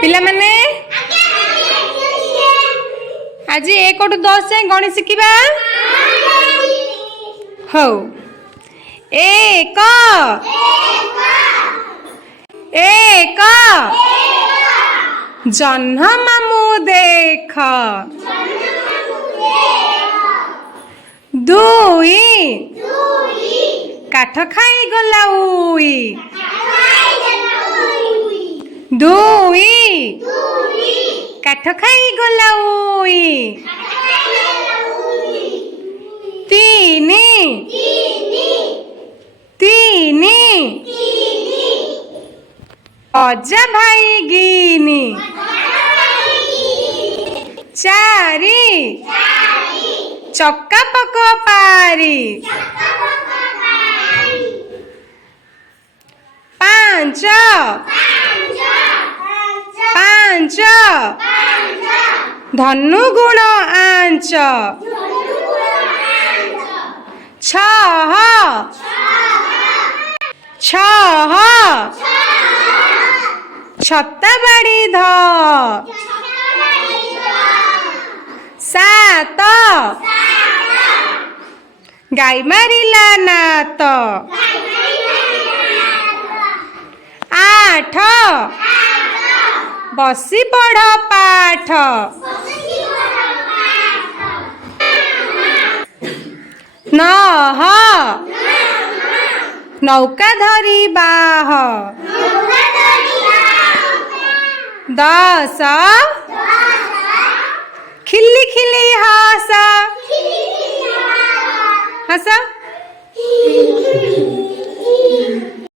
पिला माने आज 1 टू 10 जाए गणित शिखा हौ। 1 1 जह्न मामू देख 2 काठ खाई गला उई 2 काठ खाई गला उई 3 अजा भाई गिनी 4 चक्का पक पारी 5 धनु गुण आंच 6 छत्ता बाड़ी ध 7 गाई मारिला नात 8 बसी पढ़ पाठ 9 नौका धरी बाह 10 खिल्ली खिल्ली हस हस